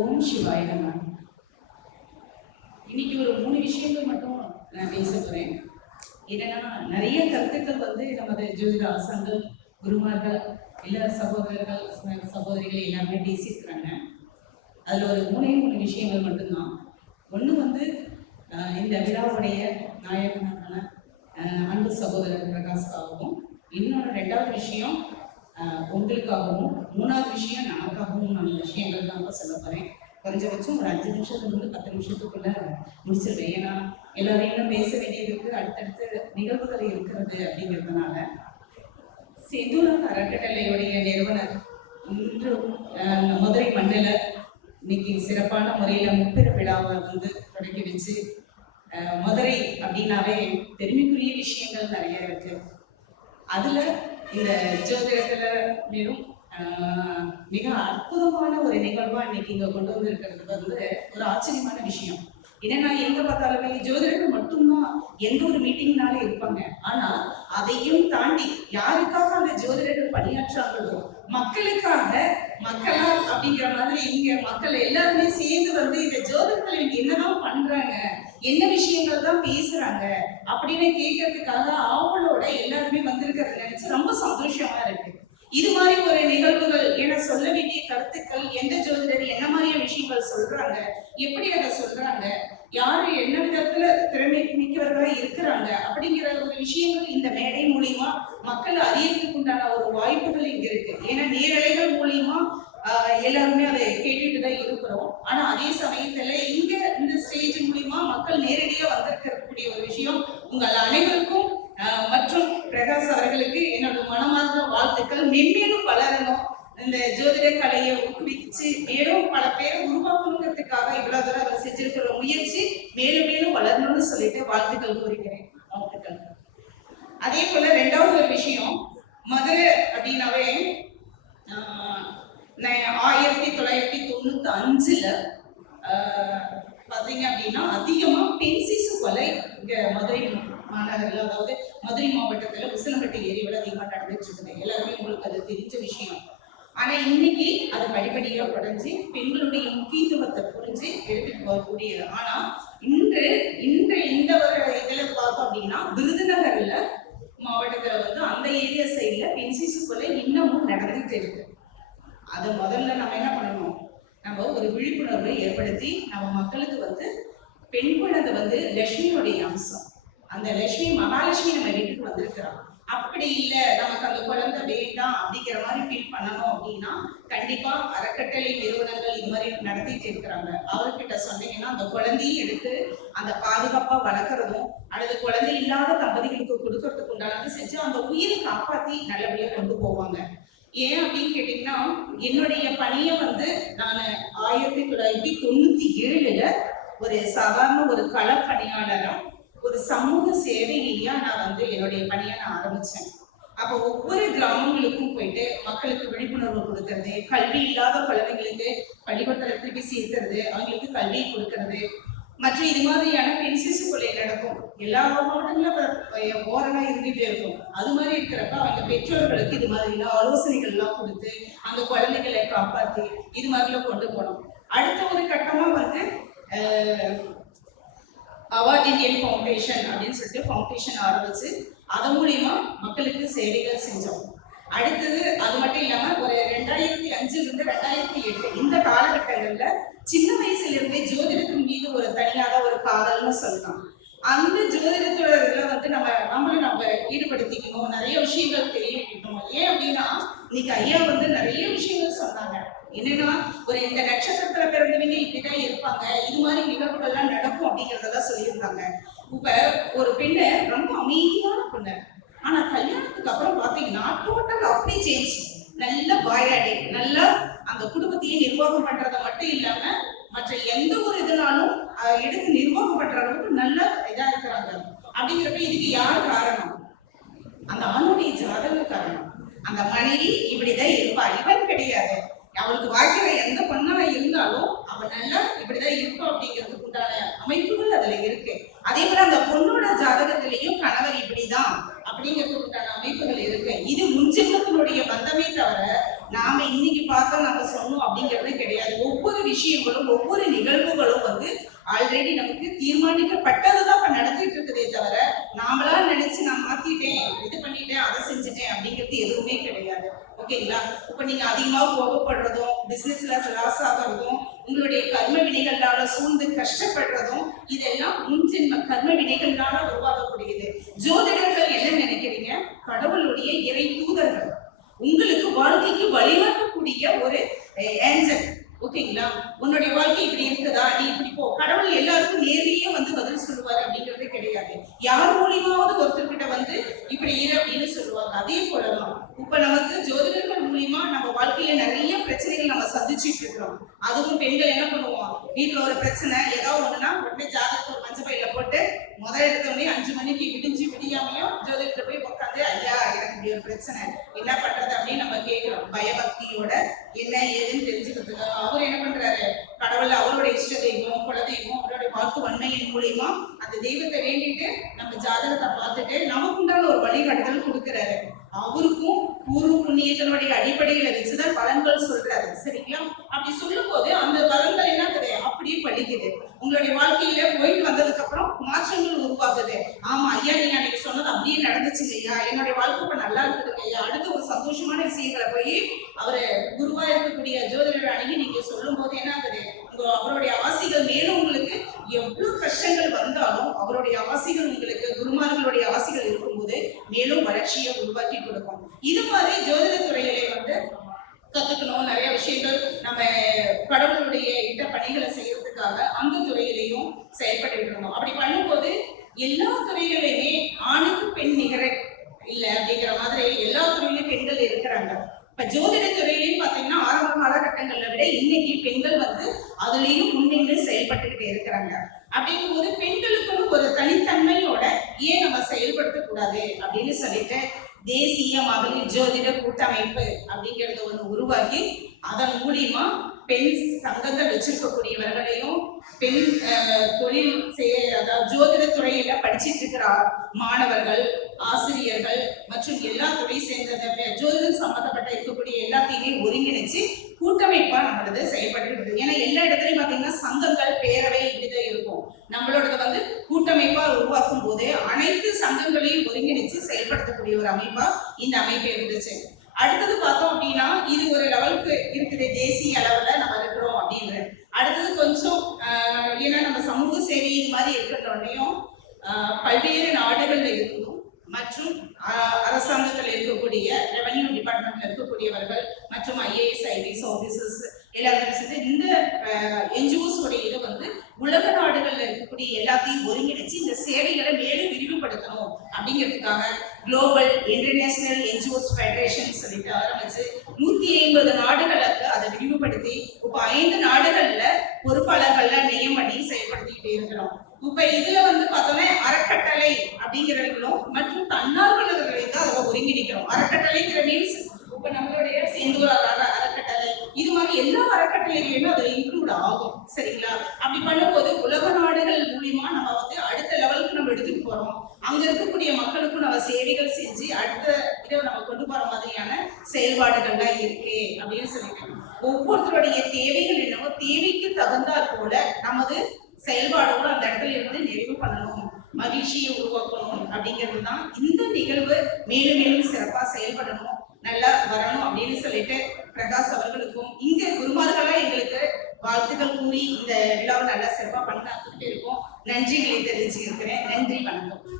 ஓம் சிவாய நம. இன்னைக்கு ஒரு மூணு விஷயங்கள் மட்டும் நான் பேச போறேன். என்னன்னா நிறைய கருத்துக்கள் வந்து நமது ஜோதிட ஆசான்கள் குருமார்கள் எல்லா சகோதரர்கள் சகோதரிகள் எல்லாருமே பேசியிருக்கிறாங்க. அதில் ஒரு மூணே மூணு விஷயங்கள் மட்டும்தான். ஒன்று வந்து இந்த விழாவுடைய நாயகனான அன்பு சகோதரர் பிரகாஷ்காகவும் இன்னொன்று ரெண்டாவது விஷயம் உங்களுக்காகவும் மூணாவது விஷயம் நமக்காகவும் நம்ம விஷயங்கள் தான் சொல்ல போகிறேன் குறைஞ்சபட்சம் ஒரு அஞ்சு நிமிஷத்துலேருந்து பத்து நிமிஷத்துக்குள்ள முடிச்சிருவேன். ஏன்னா எல்லாரையும் பேச வேண்டியது இருக்கு அடுத்தடுத்து நிகழ்வுகள் இருக்கிறது அப்படிங்கிறதுனால. செந்தூரம் அறக்கட்டளையுடைய நிறுவனர். இன்று மதுரை மண்டல இன்னைக்கு சிறப்பான முறையில் முப்பெரு விழாவை வந்து தொடங்கி வச்சு மதுரை அப்படின்னாவே பெருமைக்குரிய விஷயங்கள் நிறைய இருக்கு. அதுல இந்த ஜோதிடத்துல மேலும் மிக அற்புதமான ஒரு நிகழ்வா இன்னைக்கு இங்க கொண்டு வந்திருக்கிறது வந்து ஒரு ஆச்சரியமான விஷயம். ஏன்னா எங்க பார்த்தாலுமே ஜோதிடர்கள் மட்டும்தான் எந்த ஒரு மீட்டிங்னால இருப்பாங்க. ஆனா அதையும் தாண்டி யாருக்காக அந்த ஜோதிடர்கள் பணியாற்றாங்களோ மக்களுக்காக மக்களா அப்படிங்கிற மாதிரி இங்க மக்கள் எல்லாருமே சேர்ந்து வந்து இந்த ஜோதிடத்தில் என்னதான் பண்றாங்க என்ன விஷயங்கள் தான் பேசுறாங்க அப்படின்னு கேட்கறதுக்காக அவங்களோட எல்லாருமே வந்திருக்கிறத நினைச்சு ரொம்ப சந்தோஷமா இருக்கு. நிகழ்வுகள் என சொல்ல வேண்டிய கருத்துக்கள் எந்த ஜோதிடர் என்ன மாதிரியான விஷயங்கள் சொல்றாங்க எப்படி அதை சொல்றாங்க யாரு என்ன விதத்துல திறமை மிக்கவர்களா இருக்கிறாங்க அப்படிங்கிற ஒரு விஷயங்கள் இந்த மேடை மூலியமா மக்கள் அறியறதுக்கு உண்டான ஒரு வாய்ப்புகள் இங்க இருக்கு. ஏன்னா நேரலைகள் மூலியமா ஆஹ், எல்லாருமே அதை கேட்டுட்டு தான் இருக்கிறோம். ஆனா அதே சமயத்துல இங்க இந்த ஸ்டேஜ் மூலியமா மக்கள் நேரடியா வந்திருக்கக்கூடிய ஒரு விஷயம் உங்கள் அனைவருக்கும் மற்றும் பிரகாஷ் அவர்களுக்கு என்னோட மனமார்ந்த வாழ்த்துக்கள். மென்மேலும் வளரணும். இந்த ஜோதிட கலையை ஊக்குவிச்சு மேலும் பல பேரை உருவாக்கணுங்கிறதுக்காக இவ்வளவு தூரம் அவர் செஞ்சிருக்கிற முயற்சி மேலும் மேலும் வளரணும்னு சொல்லிட்டு வாழ்த்துக்கள் கூறுகிறேன். வாழ்த்துக்கள். அதே போல ரெண்டாவது ஒரு விஷயம் மதுரை அப்படின்னாவே ஆயிரத்தி தொள்ளாயிரத்தி தொண்ணூத்தி அஞ்சுல ஆஹ், பாத்தீங்க அப்படின்னா அதிகமா பெண் சிசு கொலை இங்க மதுரை மாநகரில் அதாவது மதுரை மாவட்டத்தில் உசிலம்பட்டி ஏரியாவில் அதிகமாக நடந்துட்டு இருக்குது எல்லாருமே உங்களுக்கு அது தெரிஞ்ச விஷயம். ஆனா இன்னைக்கு அது படிப்படியா குறைஞ்சு பெண்களுடைய முக்கியத்துவத்தை புரிஞ்சு எடுத்துட்டு வரக்கூடியது ஆனா இன்று இன்று இந்த ஒரு இதுல பார்த்தோம் அப்படின்னா விருதுநகர்ல மாவட்டத்துல வந்து அந்த ஏரியா சைட்ல பெண் சிசு கொலை இன்னமும் நடந்துட்டு இருக்கு. அதை முதல்ல நம்ம என்ன பண்ணணும்? நம்ம ஒரு விழிப்புணர்வை ஏற்படுத்தி நம்ம மக்களுக்கு வந்து பெண் குழந்தை வந்து லட்சுமியுடைய அம்சம். அந்த லட்சுமி மகாலட்சுமி நம்ம வீட்டுக்கு வந்திருக்கிறோம். அப்படி இல்ல நமக்கு அந்த குழந்தை வேண்டாம் அப்படிங்கிற மாதிரி ஃபீல் பண்ணணும் அப்படின்னா கண்டிப்பா அறக்கட்டளை நிறுவனங்கள் இது மாதிரி நடத்திட்டு இருக்கிறாங்க. அவர்கிட்ட சொன்னீங்கன்னா அந்த குழந்தையும் எடுத்து அந்த பாதுகாப்பா வளர்க்கறதும் அல்லது குழந்தை இல்லாத தம்பதிகளுக்கு கொடுக்கறதுக்கு உண்டானது செஞ்சு அந்த உயிரை காப்பாத்தி நல்லபடியா கொண்டு போவாங்க. ஏன் அப்படின்னு கேட்டீங்கன்னா என்னுடைய பணியை வந்து நான் ஆயிரத்தி தொள்ளாயிரத்தி தொண்ணூத்தி ஏழுல ஒரு சாதாரண ஒரு களப்பணியாளராக ஒரு சமூக சேவையா நான் வந்து என்னுடைய பணியை நான் ஆரம்பிச்சேன். அப்போ ஒவ்வொரு கிராமங்களுக்கும் போயிட்டு மக்களுக்கு விழிப்புணர்வு கொடுக்கறது கல்வி இல்லாத குழந்தைங்களுக்கு பள்ளிக்கூடத்துல திருப்பி சேர்க்கிறது அவங்களுக்கு கல்வி கொடுக்கறது. மற்றும் இது மாதிரியான பெண் சிசு கொலை நடக்கும். எல்லா மாவட்டங்களும் ஓரமா இருந்துட்டே இருக்கும். அது மாதிரி இருக்கிறப்ப அவங்க பெற்றோர்களுக்கு இது மாதிரி ஆலோசனைகள் எல்லாம் கொடுத்து அந்த குழந்தைகளை காப்பாத்தி இது மாதிரிலாம் கொண்டு போனோம். அடுத்த ஒரு கட்டமா வந்து அஹ், அவார்ட் இந்தியன் ஃபவுண்டேஷன் அப்படின்னு சொல்லிட்டு ஃபவுண்டேஷன் ஆரம்பிச்சு அது மூலியமா மக்களுக்கு சேவைகள் செஞ்சோம். அடுத்தது அது மட்டும் இல்லாம ஒரு ரெண்டாயிரத்தி அஞ்சுல இருந்து ரெண்டாயிரத்தி எட்டு இந்த காலகட்டங்கள்ல சின்ன வயசுல இருந்தே ஜோதிடத்தின் மீது ஒரு தனியாக ஒரு காதல்னு சொல்லலாம். அந்த ஜோதிடத்தோட இதுல வந்து நம்ம நம்மளும் நம்ம ஈடுபடுத்திக்கணும். நிறைய விஷயங்கள் தெரிவிக்கணும் ஏன் அப்படின்னா இன்னைக்கு ஐயா வந்து நிறைய விஷயங்கள் சொன்னாங்க. என்னன்னா ஒரு இந்த நட்சத்திரத்துல இப்படிதான் இருப்பாங்க. இது மாதிரி நிகழ்வுகள்லாம் நடக்கும் அப்படிங்கறதெல்லாம் சொல்லியிருந்தாங்க இப்ப ஒரு பெண்ணு ரொம்ப அமைதியான பொண்ணு. ஆனா கல்யாணத்துக்கு அப்புறம் பாத்தீங்கன்னா டோட்டல் அப்படி சேஞ்ச் நல்ல வாயாடி நல்லா அந்த குடும்பத்தையே நிர்வாகம் பண்றத மட்டும் இல்லாம மற்ற எந்த ஒரு இதுனாலும் எடுத்து நிர்வாகம் பண்ற அளவுக்கு நல்ல இதா இருக்கிறாங்க. அப்படிங்கிறப்ப இதுக்கு யார் காரணம்? அந்த ஆணுடைய ஜாதக காரணம். அந்த மனைவி இப்படிதான் இருப்பா. இவன் கிடையாது. அவளுக்கு வாழ்க்கையில எந்த பொண்ணா இருந்தாலும் அவள் நல்லா இப்படிதான் இருக்கும் அப்படிங்கிறதுக்கு உண்டான அமைப்புகள் அதுல இருக்கு. அதே போல அந்த பொண்ணோட ஜாதகத்திலையும் கணவர் இப்படிதான் அப்படிங்கிறதுக்கு உண்டான அமைப்புகள் இருக்கு. இது முன்ஜென்மத்தினுடைய பந்தமே தவிர நாம இன்னைக்கு பார்த்தோம் நம்ம சொன்னோம் அப்படிங்கிறது கிடையாது. ஒவ்வொரு விஷயங்களும் ஒவ்வொரு நிகழ்வுகளும் வந்து ஆல்ரெடி நமக்கு தீர்மானிக்கப்பட்டதுதான் இப்ப நடத்திட்டு இருக்குதே தவிர நாமளா நினைச்சு நான் மாத்திட்டேன் இது பண்ணிட்டேன் அதை செஞ்சுட்டேன் அப்படிங்கிறது எதுவுமே கிடையாது. ஓகேங்களா? இப்ப நீங்க அதிகமா கோபப்படுறதும் பிசினஸ்ல லாஸ் ஆகிறதும் உங்களுடைய கர்ம வினைகளால சூழ்ந்து கஷ்டப்படுறதும் இதெல்லாம் முன்ஜென்ம கர்ம வினைகளால உருவாகக்கூடியது. ஜோதிடர்கள் என்ன நினைக்கிறீங்க? கடவுளுடைய இறை தூதர்கள். உங்களுக்கு வாழ்க்கைக்கு வழிகாட்டக்கூடிய ஒரு ஏஞ்சல் ஓகேங்களா? உன்னுடைய வாழ்க்கை இப்படி இருக்குதா? நீ இப்படி போ. கடவுள் எல்லாருக்கும் நேர்லயே வந்து பதில் சொல்லுவார் அப்படிங்கிறது கிடையாது. யார் மூலியமாவது ஒருத்தர்கிட்ட வந்து இப்படி இரு அப்படின்னு சொல்லுவாங்க. அதே போலதான். இப்ப நமக்கு ஜோதிடர்கள் மூலியமா நம்ம வாழ்க்கையில நிறைய பிரச்சனைகள் நம்ம சந்திச்சுட்டு இருக்கிறோம். அதுவும் பெண்கள் என்ன பண்ணுவோம்? வீட்டுல ஒரு பிரச்சனை ஏதாவது ஒண்ணுன்னா உடனே ஜாதகத்தை ஒரு மஞ்ச பையில போட்டு முத எடுத்தோடனே அஞ்சு மணிக்கு விடிஞ்சு விடியாமையும் ஜோதிடத்தை போய் உட்காந்து ஐயா எனக்கு இப்படி ஒரு பிரச்சனை. என்ன பண்றது அப்படின்னு நம்ம கேட்கிறோம். பயபக்தியோட என்ன ஏதுன்னு தெரிஞ்சுக்கிறதுக்காக அவர் என்ன பண்றாரு? கடவுள் அவருடைய இஷ்ட தெய்வம் குல தெய்வம் அவருடைய வாக்கு வன்மையின் மூலியமா அந்த தெய்வத்தை வேண்டிட்டு நம்ம ஜாதகத்தை பார்த்துட்டு நமக்கு உண்டான ஒரு வழிகாட்டுதல் கொடுக்கிறாரு. அவருக்கும் பூர்வ புண்ணியத்தினுடைய அடிப்படையில வச்சுதான் பலன்கள் சொல்றாரு. சரிங்களா? அப்படி சொல்லும் போது அந்த அப்படியே உங்களுடைய வாழ்க்கையில போயிட்டு வந்ததுக்கு அப்புறம் மாற்றங்கள் உருவாகுது. ஆமா ஐயா நீங்க அன்னைக்கு சொன்னது அப்படியே நடந்துச்சுங்க ஐயா. என்னுடைய வாழ்க்கை இப்ப நல்லா இருக்குதுங்க ஐயா. அடுத்து ஒரு சந்தோஷமான விஷயங்களை போய் அவரு குருவா இருக்கக்கூடிய ஜோதிடர் அணுகி நீங்க சொல்லும் போது என்ன ஆகுது உங்க அவருடைய ஆசைகள் மேலும் உங்களுக்கு எவ்வளவு கஷ்டங்கள் வந்தாலும் அவருடைய ஆசைகள் உங்களுக்கு குருமார்களுடைய ஆசைகள் இருக்கும்போது மேலும் வளர்ச்சியை உருவாக்கி கொடுக்கும். இது மாதிரி ஜோதிட துறையிலே வந்து கத்துக்கணும் நிறைய விஷயங்கள் நம்ம கடவுளுடைய இட்ட பணிகளை செய்யறதுக்காக அந்த துறையிலையும் செயல்பட்டு இருந்தோம் அப்படி பண்ணும்போது எல்லா துறைகளையுமே ஆணுக்கு பெண் நிகர இல்ல அப்படிங்கிற மாதிரி எல்லா துறையிலும் பெண்கள் இருக்கிறாங்க. இப்ப ஜோதிட துறையிலையும் பாத்தீங்கன்னா ஆரம்ப காலகட்டங்கள்ல விட இன்னைக்கு பெண்கள் வந்து அதுலயும் முன்னின்று செயல்பட்டுக்கிட்டு இருக்கிறாங்க. அப்படிங்கும்போது பெண்களுக்குன்னு ஒரு தனித்தன்மையோட ஏன் நம்ம செயல்படுத்த கூடாது அப்படின்னு சொல்லிட்டு தேசிய மகளிர் ஜோதிட கூட்டமைப்பு அப்படிங்கறத ஒண்ணு உருவாக்கி அதன் மூலியமா பெண் சங்கங்கள் வச்சிருக்கக்கூடியவர்களையும் பெண் தொழில் செய்ய அதாவது ஜோதிட துறையில படிச்சிட்டு இருக்கிற மாணவர்கள் ஆசிரியர்கள் மற்றும் எல்லா துறை சேர்ந்த ஜோதிடம் சம்பந்தப்பட்ட இருக்கக்கூடிய எல்லாத்தையுமே ஒருங்கிணைச்சு கூட்டமைப்பா நம்மளது செயல்பட்டு ஏன்னா எல்லா இடத்துலயும் பாத்தீங்கன்னா சங்கங்கள் பேரவை இப்படிதான் இருக்கும். நம்மளோடது வந்து கூட்டமைப்பா உருவாக்கும் போது அனைத்து சங்கங்களையும் ஒருங்கிணைச்சு செயல்படுத்தக்கூடிய ஒரு அமைப்பா இந்த அமைப்பு இருந்துச்சு. அடுத்தது பார்த்தோம் அப்படின்னா இது ஒரு லெவலுக்கு இருக்குது. தேசிய அளவுல நம்ம இருக்கிறோம் அப்படின்னு அடுத்தது கொஞ்சம் ஆஹ், ஏன்னா நம்ம சமூக சேவை இது மாதிரி இருக்கிறதோடையும் பல்வேறு நாடுகள்ல இருந்தும் மற்றும் அரசாங்கத்தில் இருக்கக்கூடிய ரெவன்யூ டிபார்ட்மெண்ட்ல இருக்கக்கூடியவர்கள் மற்றும் ஐஏஎஸ் ஐபிஎஸ் ஆஃபீஸர்ஸ் எல்லாருமே சேர்ந்து இந்த என்ஜிஓஸ் உடைய இதை வந்து உலக நாடுகள்ல இருக்கக்கூடிய எல்லாத்தையும் ஒருங்கிணைச்சு இந்த சேவைகளை மேலும் விரிவுபடுத்தணும் அப்படிங்கிறதுக்காக குளோபல் ஐந்து நாடுகள்ல பொறுப்பாளர்கள்லாம் நியமனி செயல்படுத்திக்கிட்டே இருக்கிறோம். இப்ப இதுல வந்து பார்த்தோம்னா அறக்கட்டளை அப்படிங்கிறவங்களும் மற்றும் தன்னார்வலர்களை தான் அதை ஒருங்கிணைக்கிறோம். அறக்கட்டளைங்கிற மீன்ஸ் இப்ப நம்மளுடைய செந்தூர் அறக்கட்டளை இது மாதிரி எல்லா அறக்கட்டளைகளுமே அதுல இன்க்ளூட் ஆகும். சரிங்களா? அப்படி பண்ணும்போது உலக நாடுகள் மூலியமா நம்ம வந்து அடுத்த லெவலுக்கு நம்ம எடுத்துட்டு போறோம். அங்க இருக்கக்கூடிய மக்களுக்கும் நம்ம சேவைகள் செஞ்சு அடுத்த இதை நம்ம கொண்டு போற மாதிரியான செயல்பாடுகள்லாம் இருக்கு அப்படின்னு சொல்லிட்டு ஒவ்வொருத்தருடைய தேவைகள் என்னவோ தேவைக்கு தகுந்தாற் போல நமது செயல்பாடுகள் அந்த இடத்துல இருந்து நிறைவு பண்ணணும் மகிழ்ச்சியை உருவாக்கணும் அப்படிங்கிறது தான் இந்த நிகழ்வு. மேலும் மேலும் சிறப்பா செயல்படணும் நல்லா வரணும் அப்படின்னு சொல்லிட்டு பிரகாஷ் அவர்களுக்கும் இங்க குருமார்களா எங்களுக்கு வாழ்த்துக்கள் கூறி இந்த விழாவை நல்லா சிறப்பா பண்ண இருக்கோம். நன்றிகளை தெரிவிச்சுக்கிறேன் நன்றி வணக்கம்.